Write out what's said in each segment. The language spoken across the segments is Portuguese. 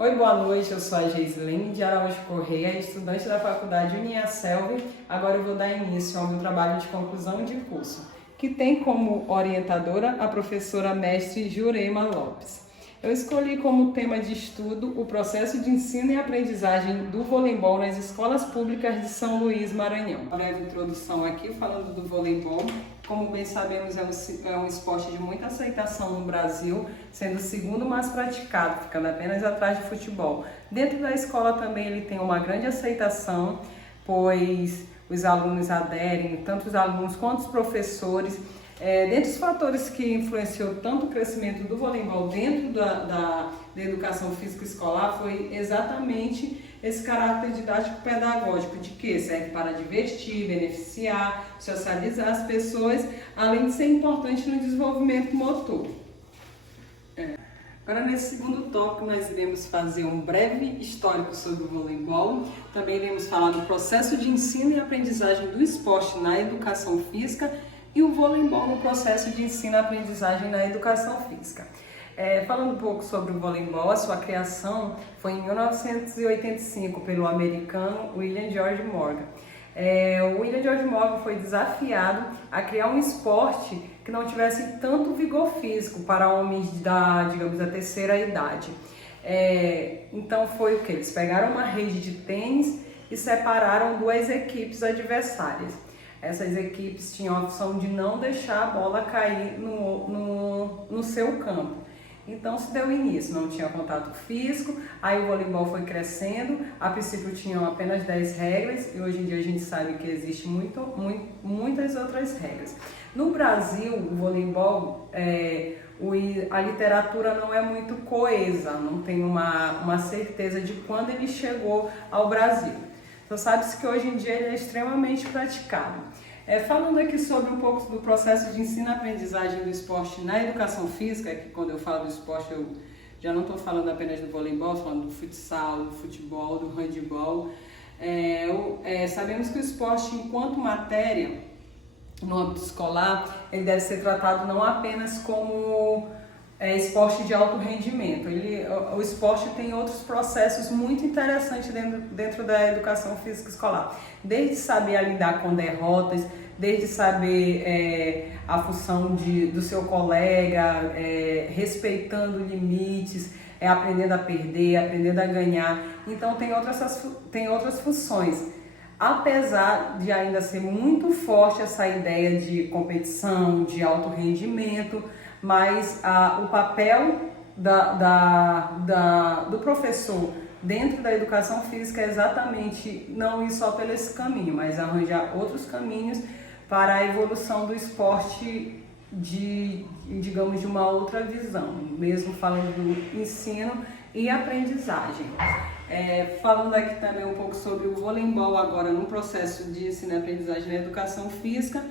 Oi, boa noite, eu sou a Geislene de Araújo Correia, estudante da Faculdade Uniaselv. Agora eu vou dar início ao meu trabalho de conclusão de curso, que tem como orientadora a professora mestre Jurema Lopes. Eu escolhi como tema de estudo o processo de ensino e aprendizagem do voleibol nas escolas públicas de São Luís, Maranhão. Uma breve introdução aqui falando do voleibol. Como bem sabemos, é um esporte de muita aceitação no Brasil, sendo o segundo mais praticado, ficando apenas atrás de futebol. Dentro da escola também ele tem uma grande aceitação, pois os alunos aderem, tanto os alunos quanto os professores. Dentre os fatores que influenciou tanto o crescimento do voleibol dentro da educação física escolar foi exatamente esse caráter didático-pedagógico, de que serve para divertir, beneficiar, socializar as pessoas, além de ser importante no desenvolvimento motor. Agora, nesse segundo tópico, nós iremos fazer um breve histórico sobre o voleibol. Também iremos falar do processo de ensino e aprendizagem do esporte na educação física e o voleibol no processo de ensino e aprendizagem na educação física. Falando um pouco sobre o voleibol, a sua criação foi em 1985 pelo americano William George Morgan. O William George Morgan foi desafiado a criar um esporte que não tivesse tanto vigor físico para homens da terceira idade. Então foi o que? Eles pegaram uma rede de tênis e separaram duas equipes adversárias. Essas equipes tinham a opção de não deixar a bola cair no seu campo. Então se deu início, não tinha contato físico, aí o voleibol foi crescendo, a princípio tinham apenas 10 regras e hoje em dia a gente sabe que existe muitas outras regras. No Brasil, o voleibol, a literatura não é muito coesa, não tem uma certeza de quando ele chegou ao Brasil. Então sabe-se que hoje em dia ele é extremamente praticado. Falando aqui sobre um pouco do processo de ensino e aprendizagem do esporte na educação física, que quando eu falo do esporte eu já não estou falando apenas do voleibol, estou falando do futsal, do futebol, do handebol. Sabemos que o esporte, enquanto matéria, no âmbito escolar, ele deve ser tratado não apenas como esporte de alto rendimento. O esporte tem outros processos muito interessantes dentro da educação física escolar. Desde saber lidar com derrotas, desde saber a função do seu colega, respeitando limites, aprendendo a perder, aprendendo a ganhar. Então tem outras funções. Apesar de ainda ser muito forte essa ideia de competição, de alto rendimento, mas o papel do professor dentro da educação física é exatamente não ir só pelo esse caminho, mas arranjar outros caminhos para a evolução do esporte de uma outra visão, mesmo falando do ensino e aprendizagem. Falando aqui também um pouco sobre o voleibol agora no processo de ensino e aprendizagem na educação física.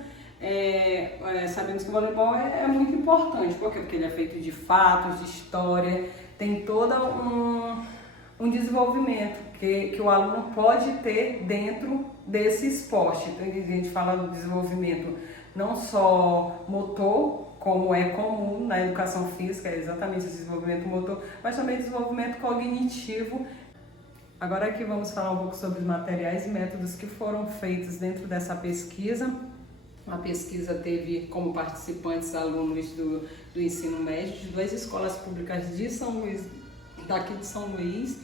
Sabemos que o voleibol é muito importante. Por quê? Porque ele é feito de fatos, de história, tem todo um desenvolvimento que o aluno pode ter dentro desse esporte. Então, a gente fala do desenvolvimento não só motor, como é comum na educação física, é exatamente esse desenvolvimento motor, mas também desenvolvimento cognitivo. Agora aqui vamos falar um pouco sobre os materiais e métodos que foram feitos dentro dessa pesquisa. A pesquisa teve como participantes alunos do ensino médio de duas escolas públicas de São Luís, daqui de São Luís,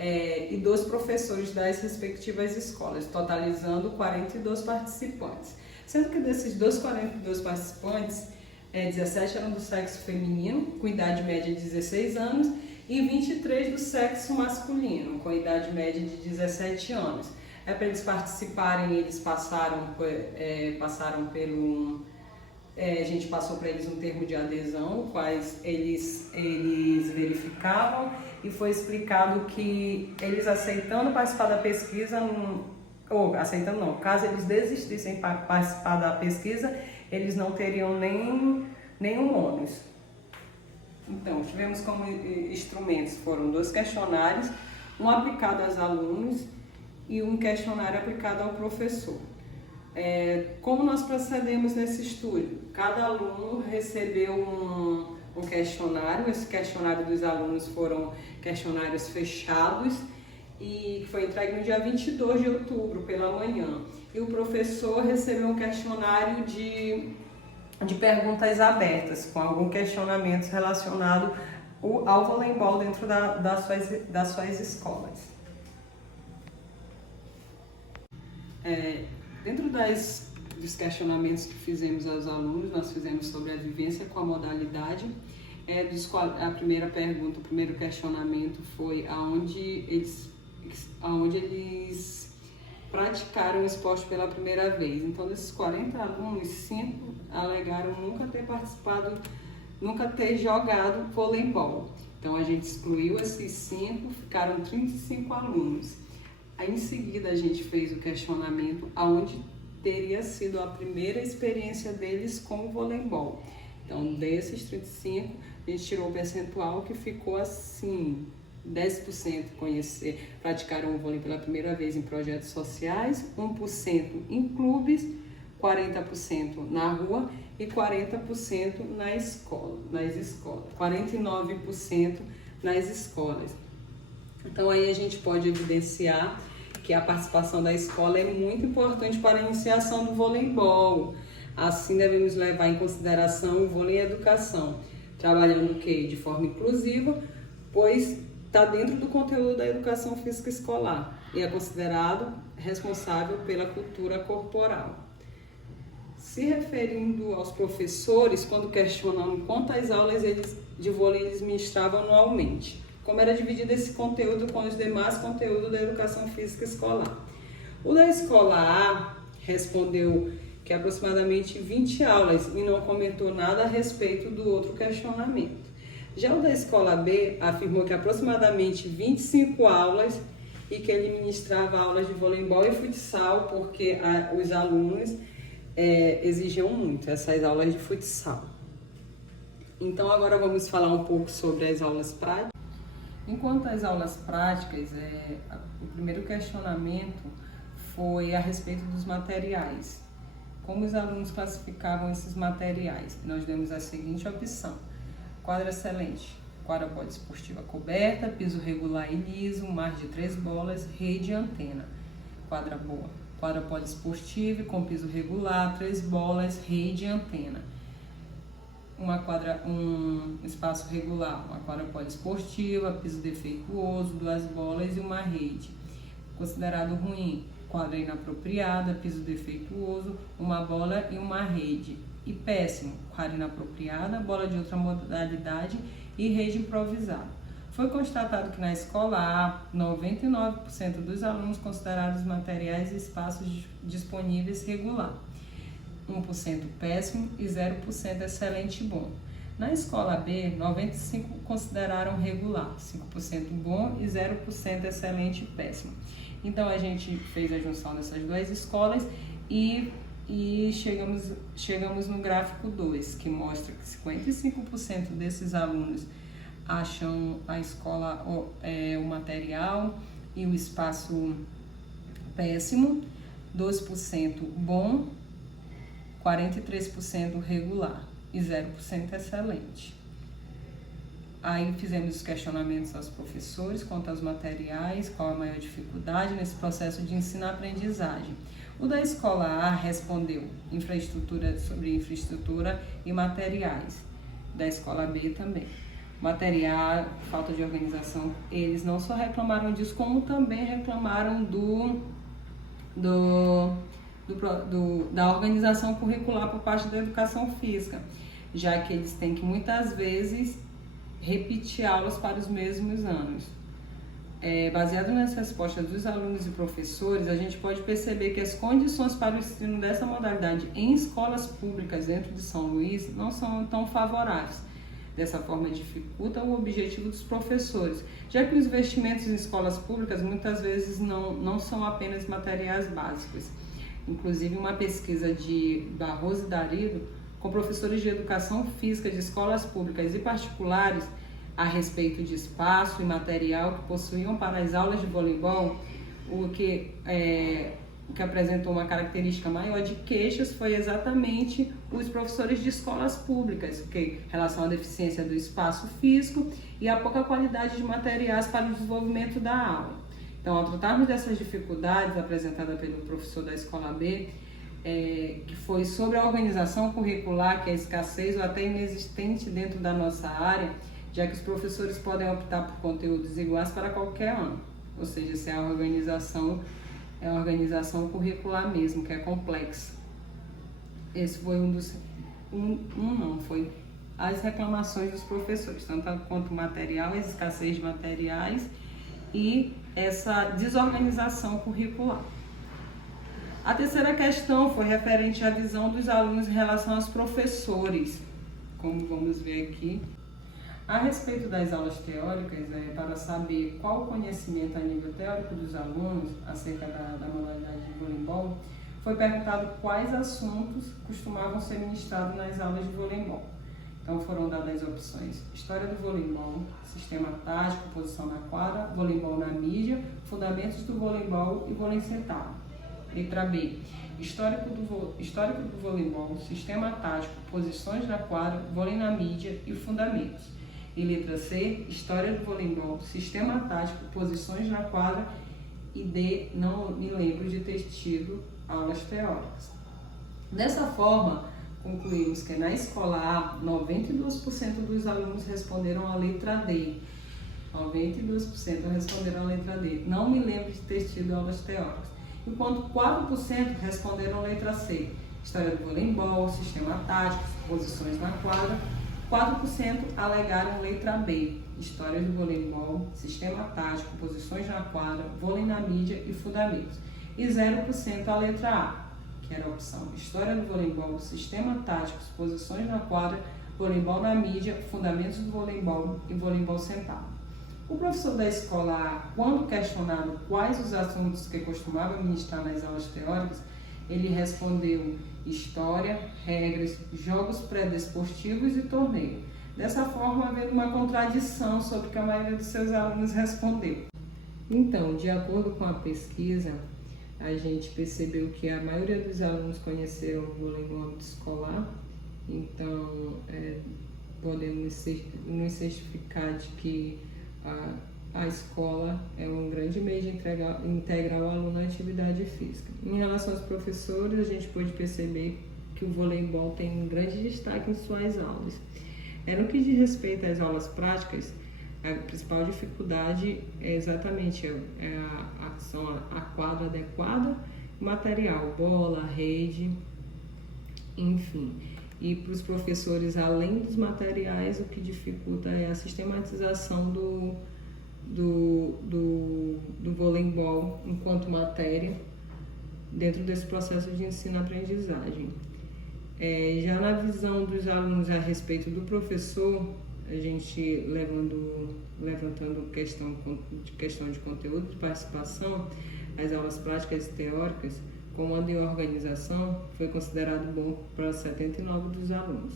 e 2 professores das respectivas escolas, totalizando 42 participantes. Sendo que desses 42 participantes, 17 eram do sexo feminino, com idade média de 16 anos, e 23 do sexo masculino, com idade média de 17 anos. Para eles participarem, eles passaram pelo... a gente passou para eles um termo de adesão, quais eles verificavam, e foi explicado que eles aceitando participar da pesquisa, caso eles desistissem de participar da pesquisa, eles não teriam nenhum ônus. Então, tivemos como instrumentos, foram 2 questionários, um aplicado aos alunos e um questionário aplicado ao professor. Como nós procedemos nesse estudo? Cada aluno recebeu um questionário. Esse questionário dos alunos foram questionários fechados e foi entregue no dia 22 de outubro, pela manhã. E o professor recebeu um questionário de perguntas abertas, com algum questionamento relacionado ao voleibol dentro das suas escolas. Dentro dos questionamentos que fizemos aos alunos, nós fizemos sobre a vivência com a modalidade. A primeira pergunta, o primeiro questionamento foi aonde eles praticaram o esporte pela primeira vez. Então, desses 40 alunos, 5 alegaram nunca ter participado, nunca ter jogado voleibol. Então, a gente excluiu esses 5, ficaram 35 alunos. Aí, em seguida, a gente fez o questionamento aonde teria sido a primeira experiência deles com o voleibol. Então, desses 35, a gente tirou o percentual que ficou assim: 10% praticaram o vôlei pela primeira vez em projetos sociais, 1% em clubes, 40% na rua e 40% nas escolas, 49% nas escolas. Então aí a gente pode evidenciar que a participação da escola é muito importante para a iniciação do voleibol. Assim devemos levar em consideração o vôlei e a educação, trabalhando o quê? De forma inclusiva, pois está dentro do conteúdo da educação física escolar e é considerado responsável pela cultura corporal. Se referindo aos professores, quando questionamos quantas aulas de vôlei eles ministravam anualmente, como era dividido esse conteúdo com os demais conteúdos da educação física escolar. O da escola A respondeu que aproximadamente 20 aulas e não comentou nada a respeito do outro questionamento. Já o da escola B afirmou que aproximadamente 25 aulas e que ele ministrava aulas de voleibol e futsal porque os alunos exigiam muito essas aulas de futsal. Então agora vamos falar um pouco sobre as aulas práticas. Enquanto as aulas práticas, o primeiro questionamento foi a respeito dos materiais. Como os alunos classificavam esses materiais? Nós demos a seguinte opção: quadra excelente, quadra poliesportiva coberta, piso regular e liso, mar de 3 bolas, rede e antena. Quadra boa, quadra poliesportiva com piso regular, 3 bolas, rede e antena. Um espaço regular, uma quadra poliesportiva, piso defeituoso, 2 bolas e uma rede. Considerado ruim, quadra inapropriada, piso defeituoso, uma bola e uma rede. E péssimo, quadra inapropriada, bola de outra modalidade e rede improvisada. Foi constatado que na escola A, 99% dos alunos consideraram os materiais e espaços disponíveis regular, 1% péssimo e 0% excelente e bom. Na escola B, 95% consideraram regular, 5% bom e 0% excelente e péssimo. Então a gente fez a junção dessas duas escolas e chegamos no gráfico 2, que mostra que 55% desses alunos acham a escola, o material e o espaço péssimo, 2% bom, 43% regular e 0% excelente. Aí fizemos os questionamentos aos professores quanto aos materiais, qual a maior dificuldade nesse processo de ensino-aprendizagem. O da escola A respondeu sobre infraestrutura e materiais. Da escola B também. Material, falta de organização, eles não só reclamaram disso, como também reclamaram da organização curricular por parte da educação física, já que eles têm que muitas vezes repetir aulas para os mesmos anos. Baseado nessa resposta dos alunos e professores, a gente pode perceber que as condições para o ensino dessa modalidade em escolas públicas dentro de São Luís não são tão favoráveis. Dessa forma, dificulta o objetivo dos professores, já que os investimentos em escolas públicas muitas vezes não são apenas materiais básicos. Inclusive, uma pesquisa de Barroso e Darido com professores de educação física de escolas públicas e particulares a respeito de espaço e material que possuíam para as aulas de voleibol, o que apresentou uma característica maior de queixas foi exatamente os professores de escolas públicas, que em relação à deficiência do espaço físico e a pouca qualidade de materiais para o desenvolvimento da aula. Então, ao tratarmos dessas dificuldades apresentadas pelo professor da Escola B, que foi sobre a organização curricular, que é escassez ou até inexistente dentro da nossa área, já que os professores podem optar por conteúdos iguais para qualquer ano, ou seja, se a organização é uma organização curricular mesmo, que é complexa. Esse foi foi as reclamações dos professores, tanto quanto material, a escassez de materiais e essa desorganização curricular. A terceira questão foi referente à visão dos alunos em relação aos professores, como vamos ver aqui. A respeito das aulas teóricas, para saber qual o conhecimento a nível teórico dos alunos acerca da modalidade de voleibol, foi perguntado quais assuntos costumavam ser ministrados nas aulas de voleibol. Então foram dadas as opções: história do voleibol, sistema tático, posição na quadra, voleibol na mídia, fundamentos do voleibol e vôlei sentado. Letra B, histórico do voleibol, sistema tático, posições na quadra, vôlei na mídia e fundamentos. E letra C, história do voleibol, sistema tático, posições na quadra. E D, não me lembro de ter tido aulas teóricas. Dessa forma, concluímos que na escola A, 92% dos alunos responderam a letra D. 92% responderam a letra D. Não me lembro de ter tido aulas teóricas. Enquanto 4% responderam a letra C, história do voleibol, sistema tático, posições na quadra. 4% alegaram letra B, história do voleibol, sistema tático, posições na quadra, vôlei na mídia e fundamentos. E 0% a letra A, que era a opção história do voleibol, sistema tático, posições na quadra, voleibol na mídia, fundamentos do voleibol e voleibol sentado. O professor da escola A, quando questionado quais os assuntos que costumava ministrar nas aulas teóricas, ele respondeu história, regras, jogos pré-desportivos e torneio. Dessa forma, havendo uma contradição sobre o que a maioria dos seus alunos respondeu. Então, de acordo com a pesquisa, a gente percebeu que a maioria dos alunos conheceram o vôlei no âmbito escolar. Então, podemos nos certificar de que a escola é um grande meio de integrar o aluno à atividade física. Em relação aos professores, a gente pôde perceber que o voleibol tem um grande destaque em suas aulas. No que diz respeito às aulas práticas, a principal dificuldade é exatamente a quadra adequada, material, bola, rede, enfim. E para os professores, além dos materiais, o que dificulta é a sistematização do voleibol enquanto matéria dentro desse processo de ensino-aprendizagem. Já na visão dos alunos a respeito do professor, a gente levantando questão de conteúdo, de participação, as aulas práticas e teóricas, comando e organização, foi considerado bom para 79% dos alunos,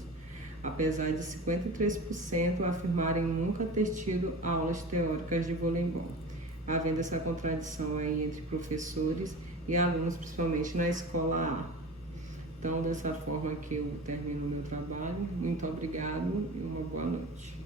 apesar de 53% afirmarem nunca ter tido aulas teóricas de voleibol, havendo essa contradição aí entre professores e alunos, principalmente na escola A. Então, dessa forma que eu termino o meu trabalho. Muito obrigado e uma boa noite.